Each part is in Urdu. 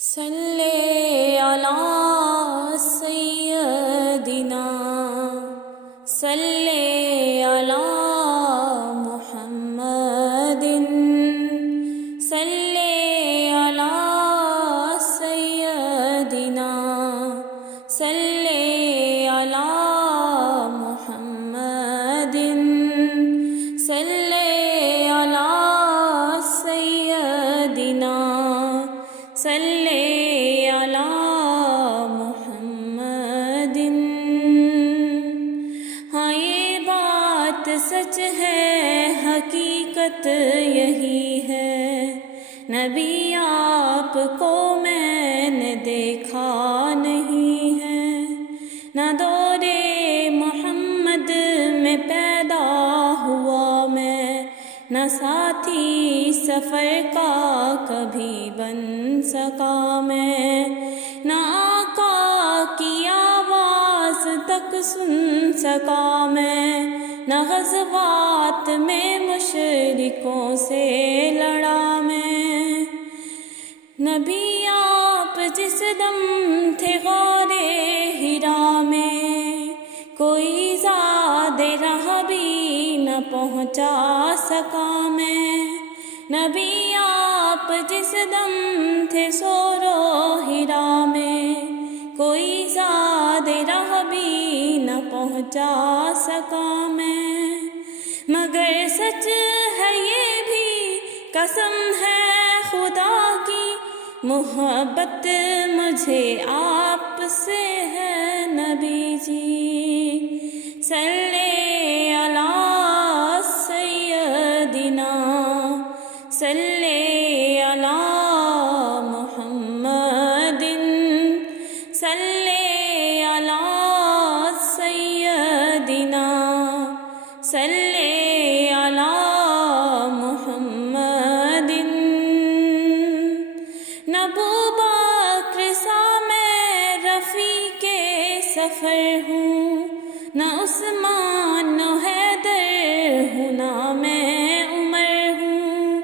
صلی علی سیدنا صلی علی محمد صلی علی سیدنا صلی علی محمد صلی علی سیدنا صلی علی محمد۔ ہاں یہ بات سچ ہے، حقیقت یہی ہے، نبی آپ کو میں نے دیکھا نہیں ہے، نہ دور محمد میں پیدا ہوا میں، نہ ساتھی سفر کا کبھی بن سکا میں، نہ آقا کی آواز تک سن سکا میں، نہ غزوات میں مشرکوں سے لڑا میں۔ نبی آپ جس دم تھے غار حرا میں، کوئی زاد راہ بھی نہ پہنچا سکا میں۔ نبی آپ جس دم تھے سور و حرا میں، کوئی زاد راہ بھی نہ پہنچا سکا میں۔ مگر سچ ہے یہ بھی، قسم ہے خدا کی، محبت مجھے آپ سے ہے نبی جی۔ صلی علی سیدنا صلی علی محمد صلی علی سیدنا صلی علی محمد۔ نہ ابوبکر سا میں رفیق سفر ہوں، نہ عثمان نہ حیدر ہوں، نہ میں عمر ہوں،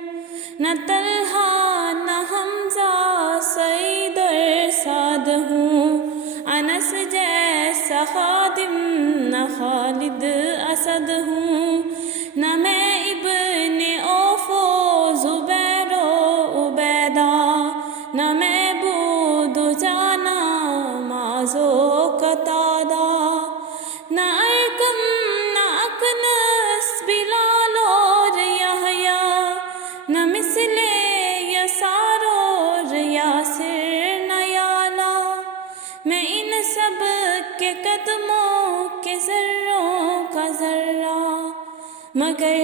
نہ طلحہ نہ حمزہ سعید اور سعد ہوں، انس جیسا خادم نہ خالد اسد ہوں، نہ میں ابن اوف و زبیر و عبیدہ، نہ میں بود و جانا معاذ و قتادہ، نہ ارقم نہ اکنس بلال اور یحییٰ، نہ مثل یسار اور یاسر نہ یالا، میں ان سب کے قدموں کے ذروں کا ذرہ، مگر